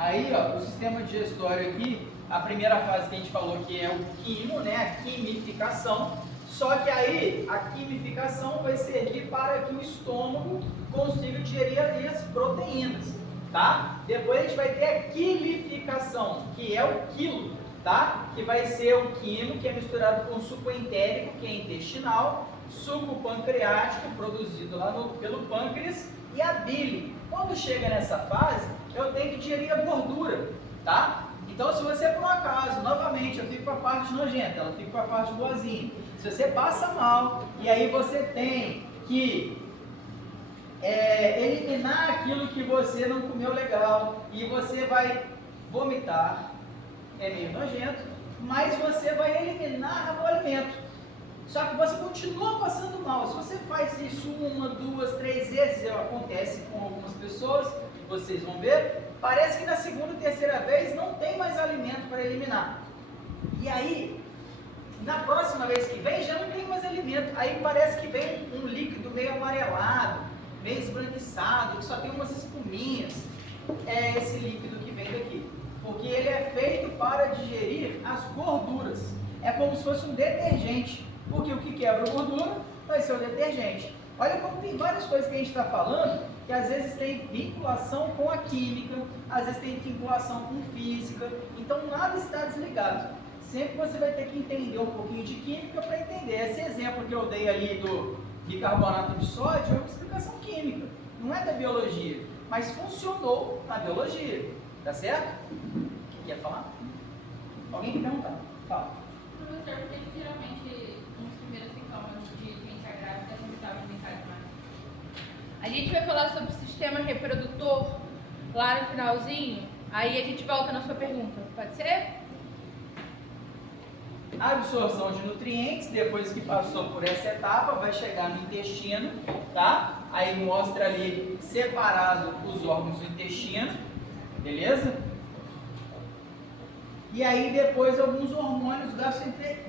Aí, ó, o sistema digestório aqui, a primeira fase que a gente falou que é o quimo, né, a quimificação. Só que aí a quimificação vai servir para que o estômago consiga digerir ali as proteínas, tá? Depois a gente vai ter a quilificação, que é o quilo, tá? Que vai ser o quimo, que é misturado com suco entérico, que é intestinal, suco pancreático, produzido lá pelo pâncreas, e a bile. Quando chega nessa fase, eu tenho que digerir a gordura, tá? Então, se você, por um acaso, novamente, eu fico com a parte nojenta, ela fica com a parte boazinha. Se você passa mal e aí você tem que eliminar aquilo que você não comeu legal e você vai vomitar, é meio nojento, mas você vai eliminar o alimento. Só que você continua passando mal. Se você faz isso 1, 2, 3 vezes, acontece com algumas pessoas, vocês vão ver, parece que na segunda e terceira vez não tem mais alimento para eliminar. E aí, na próxima vez que vem, já não tem mais alimento. Aí parece que vem um líquido meio amarelado, meio esbranquiçado, que só tem umas espuminhas. É esse líquido que vem daqui. Porque ele é feito para digerir as gorduras. É como se fosse um detergente. Porque o que quebra a gordura vai ser o detergente. Olha como tem várias coisas que a gente está falando, que às vezes tem vinculação com a química, às vezes tem vinculação com física, então nada está desligado. Sempre você vai ter que entender um pouquinho de química para entender. Esse exemplo que eu dei ali do bicarbonato de sódio é uma explicação química, não é da biologia, mas funcionou na biologia, tá certo? Quem quer falar? Alguém quer perguntar? Fala. Professor, por que geralmente nos primeiros sintomas de quem está grávida não está alimentado mais? A gente vai falar sobre o sistema reprodutor lá no finalzinho, aí a gente volta na sua pergunta, pode ser? A absorção de nutrientes, depois que passou por essa etapa, vai chegar no intestino, tá? Aí mostra ali separado os órgãos do intestino, beleza? E aí depois alguns hormônios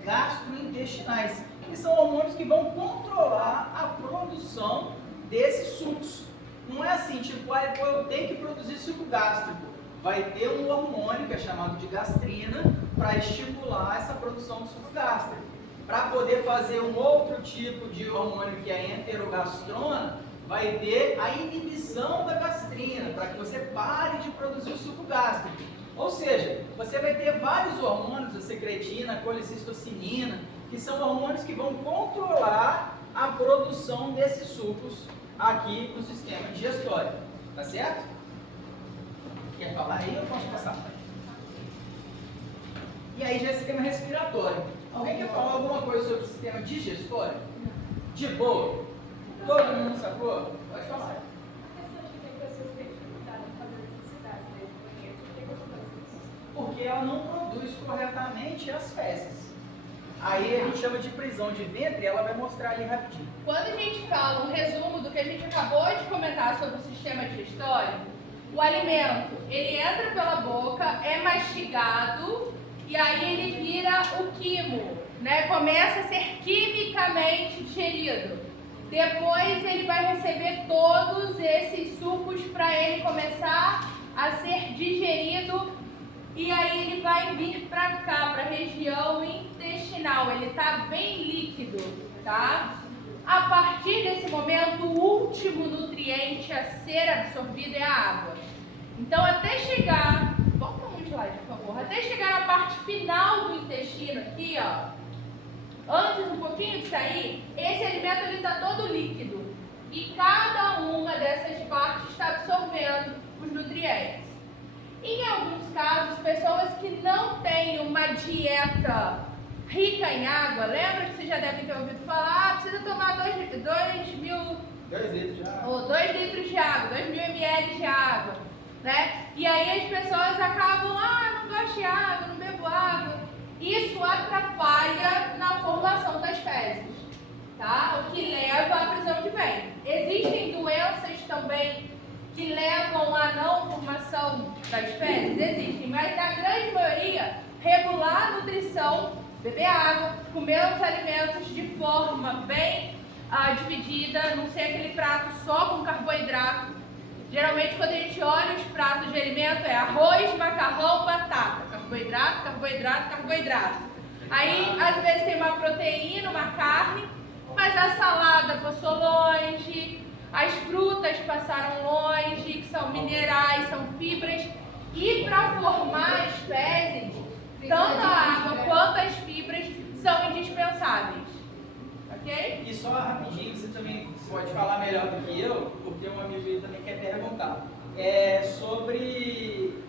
gastrointestinais, que são hormônios que vão controlar a produção desses sucos. Não é assim, tipo, eu tenho que produzir suco gástrico. Vai ter um hormônio que é chamado de gastrina para estimular essa produção de suco gástrico. Para poder fazer um outro tipo de hormônio que é a enterogastrona, vai ter a inibição da gastrina, para que você pare de produzir o suco gástrico. Ou seja, você vai ter vários hormônios, a secretina, a colicistocinina, que são hormônios que vão controlar a produção desses sucos aqui no sistema digestório. Tá certo? Quer falar aí ou posso passar? E aí já é sistema respiratório. Alguém quer falar alguma coisa sobre o sistema digestório? De boa? Todo mundo sacou? Pode falar. Porque ela não produz corretamente as fezes. Aí a gente chama de prisão de ventre e ela vai mostrar ali rapidinho. Quando a gente fala um resumo do que a gente acabou de comentar sobre o sistema digestório, o alimento, ele entra pela boca, é mastigado e aí ele vira o quimo, né? Começa a ser quimicamente digerido. Depois ele vai receber todos esses sucos para ele começar a ser digerido. E aí ele vai vir para cá, para a região intestinal, ele está bem líquido, tá? A partir desse momento, o último nutriente a ser absorvido é a água. Então, até chegar, volta um slide, por favor, até chegar na parte final do intestino aqui, ó, antes um pouquinho de sair, esse alimento ele está todo líquido. E cada uma dessas partes está absorvendo os nutrientes. Em alguns casos, pessoas que não têm uma dieta rica em água, lembra que vocês já devem ter ouvido falar, precisa tomar 2 litros de água. 2 litros de água, 2.000 ml de água, né? E aí as pessoas acabam, não gosto de água, não bebo água. Isso atrapalha na formação das fezes, tá? O que leva à prisão de ventre. Existem doenças também que levam à não formação das fezes? Existem, mas na grande maioria, regular a nutrição, beber água, comer os alimentos de forma bem dividida, não ser aquele prato só com carboidrato, Geralmente, quando a gente olha os pratos de alimento, é arroz, macarrão, batata. Carboidrato, carboidrato, carboidrato. Aí, às vezes, tem uma proteína, uma carne, mas a salada passou longe, as frutas passaram longe, que são minerais, são fibras. E para formar as fezes, tanto a água quanto as fibras são indispensáveis. Ok? E só rapidinho, você também pode falar melhor do que eu, porque um amigo ele também quer perguntar. Sobre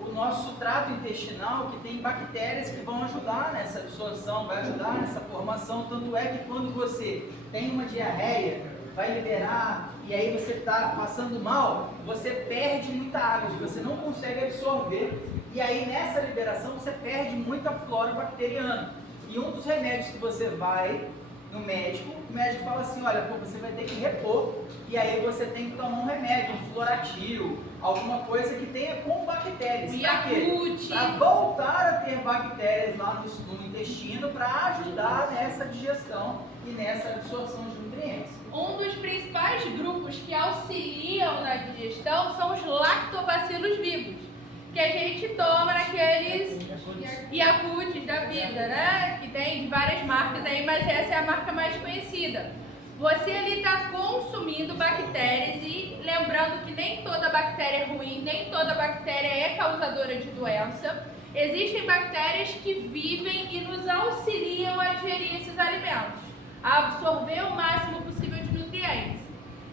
o nosso trato intestinal, que tem bactérias que vão ajudar nessa absorção, vai ajudar nessa formação. Tanto é que quando você tem uma diarreia, vai liberar, e aí você está passando mal, você perde muita água, que você não consegue absorver. E aí nessa liberação você perde muita flora bacteriana. E um dos remédios que você vai no médico, o médico fala assim, olha, pô, você vai ter que repor, e aí você tem que tomar um remédio, um Floratil, alguma coisa que tenha com bactérias. Para voltar a ter bactérias lá no intestino, para ajudar nessa digestão e nessa absorção de nutrientes. Um dos principais grupos que auxiliam na digestão são os lactobacilos vivos, que a gente toma naqueles Yakult da vida, né? Que tem de várias marcas aí, mas essa é a marca mais conhecida. Você ali está consumindo bactérias e lembrando que nem toda bactéria é ruim, nem toda bactéria é causadora de doença. Existem bactérias que vivem e nos auxiliam a digerir esses alimentos, a absorver o máximo possível de nutrientes.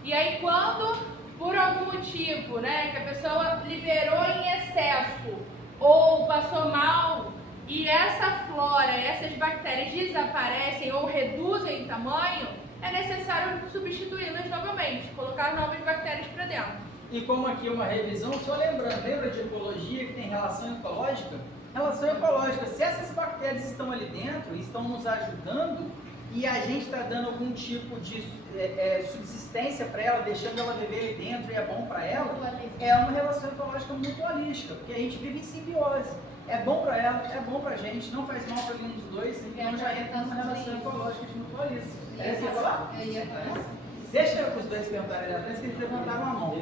E aí quando, por algum motivo, né, que a pessoa liberou em excesso ou passou mal e essa flora, essas bactérias desaparecem ou reduzem em tamanho, é necessário substituí-las novamente, colocar novas bactérias para dentro. E como aqui é uma revisão, só lembrando, lembra de ecologia que tem relação ecológica? Relação ecológica, se essas bactérias estão ali dentro e estão nos ajudando e a gente está dando algum tipo de subsistência para ela, deixando ela viver ali dentro e é bom para ela, é uma relação ecológica mutualística, porque a gente vive em simbiose. É bom para ela, é bom para a gente, não faz mal para nenhum dos dois, então já entra numa relação ecológica de mutualismo. É isso que você ia falar? Deixa os dois perguntarem ali, parece que eles levantaram a mão.